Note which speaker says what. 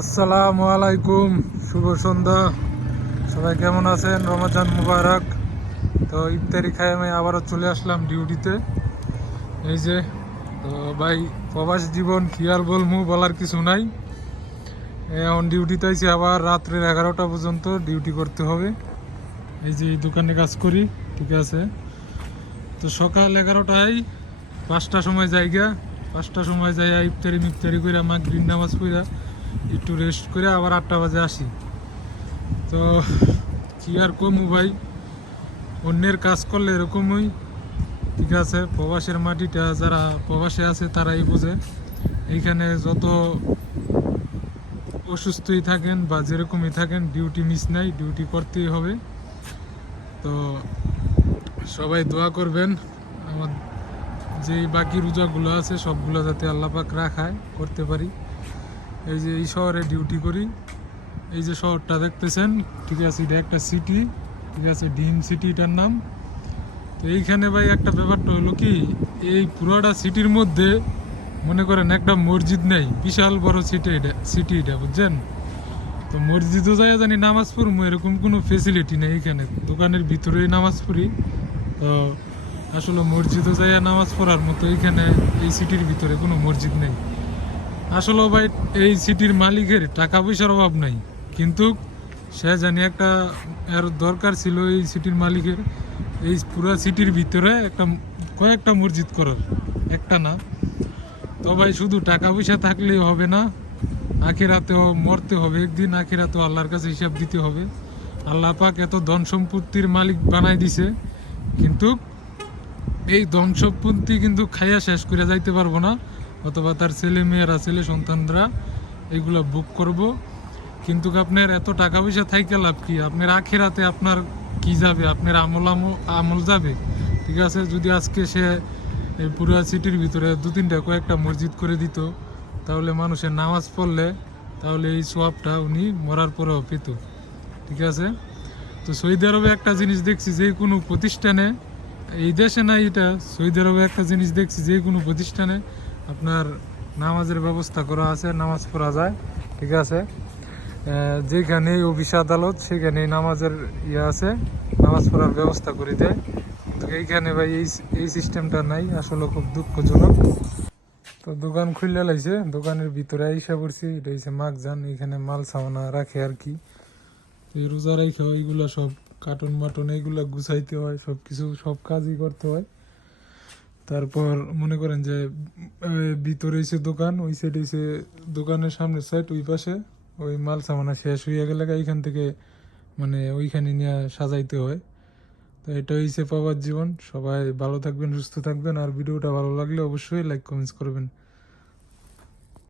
Speaker 1: আসসালামু আলাইকুম, শুভ সন্ধ্যা। সবাই কেমন আছেন? রমজান মুবারক। তো ইফতারি খাই আমি আবারও চলে আসলাম ডিউটিতে। এই যে, তো ভাই, প্রবাস জীবন কি আর বলমু বলার কিছু নাই। এখন ডিউটিতে আইছি আবার রাত্রের এগারোটা পর্যন্ত ডিউটি করতে হবে। এই যে এই দোকানে কাজ করি, ঠিক আছে। তো সকাল এগারোটায় পাঁচটার সময় যাইগা পাঁচটার সময় যাই ইফতারি মিফতারি করে আমার গ্রিন নামাজ পড়া একটু রেস্ট করে আবার আটটা বাজে আসি। তো কি আর কমু ভাই? অন্যের কাজ করলে এরকমই। ঠিক আছে, প্রবাসের মাটিটা যারা প্রবাসে আছে তারাই বোঝে। এইখানে যত অসুস্থই থাকেন বা যেরকমই থাকেন ডিউটি মিস নাই ডিউটি করতেই হবে। তো সবাই দোয়া করবেন, আমার যে বাকি রোজাগুলো আছে, সবগুলো যাতে আল্লাপাক রাখায়, করতে পারি। এই যে এই শহরে ডিউটি করি। এই যে শহরটা দেখতেছেন, ঠিক আছে, এটা একটা সিটি ঠিক আছে ডিম সিটি এটার নাম। তো এইখানে ভাই একটা ব্যাপারটা হলো কি, এই পুরোটা সিটির মধ্যে মনে করেন একটা মসজিদ নেই, বিশাল বড় সিটি এটা সিটি এটা, বুঝছেন? তো মসজিদও যায় জানি নামাজ পড়ব, এরকম কোনো ফেসিলিটি নেই এখানে। দোকানের ভিতরেই নামাজ পড়ি। তো আসলে মসজিদও যায় নামাজ পড়ার মতো, এইখানে এই সিটির ভিতরে কোনো মসজিদ নেই। আসলে ভাই, এই সিটির মালিকের টাকা পয়সার অভাব নাই। কিন্তু সে জানি একটা এর দরকার ছিল এই সিটির মালিকের, এই পুরা সিটির ভিতরে একটা কয়েকটা মসজিদ করার, একটা না। তো ভাই, শুধু টাকা পয়সা থাকলেই হবে না, আখিরাতেও মরতে হবে একদিন, আখিরাতেও আল্লাহর কাছে হিসাব দিতে হবে। আল্লাহ পাক এত ধন সম্পত্তির মালিক বানাই দিছে, কিন্তু এই ধন সম্পত্তি কিন্তু খাইয়া শেষ করে যাইতে পারব না। অথবা তার ছেলে মেয়েরা, ছেলে সন্তানরা এগুলো বুক করব। কিন্তু আপনার এত টাকা পয়সা থাইকে লাভ কি? আপনার আখেরাতে আপনার কি যাবে? আপনার আমল আমল যাবে? ঠিক আছে? যদি আজকে সে পুরো সিটির ভিতরে দু তিনটা কয়েকটা মসজিদ করে দিত, তাহলে মানুষের নামাজ পড়লে, তাহলে এই সোয়াবটা উনি মরার পরেও পেত। ঠিক আছে? তো সৌদি আরবে একটা জিনিস দেখছি, যে কোনো প্রতিষ্ঠানে, এই দেশে না এটা, সৌদি আরবে একটা জিনিস দেখছি, যে কোনো প্রতিষ্ঠানে আপনার নামাজের ব্যবস্থা করা আছে, নামাজ পড়া যায়, ঠিক আছে? যেখানে অফিস আদালত সেখানে নামাজের ইয়ে আছে, নামাজ পড়ার ব্যবস্থা করে দেয়। কিন্তু এইখানে ভাই, এই এই সিস্টেমটা নাই, আসলে খুব দুঃখজনক। তো দোকান খুললে লাইছে, দোকানের ভিতরে আইসা পড়ছি, এটা হচ্ছে মাকজান এখানে মাল সামানা রাখে আর কি। তো এই রোজা রেখে এইগুলা সব কার্টন মাটন এইগুলা গুছাইতে হয় সব কিছু সব কাজই করতে হয়। তারপর মনে করেন যে ভিতরে এসে দোকান, ওই সাইড এসে দোকানের সামনের সাইড ওই পাশে ওই মাল সামানা শেষ হইয়া গেলে এইখান থেকে মানে ওইখানে নিয়ে সাজাইতে হয়। তো এটা হয়েছে পাওয়ার জীবন। সবাই ভালো থাকবেন, সুস্থ থাকবেন। আর ভিডিওটা ভালো লাগলে অবশ্যই লাইক কমেন্টস করবেন।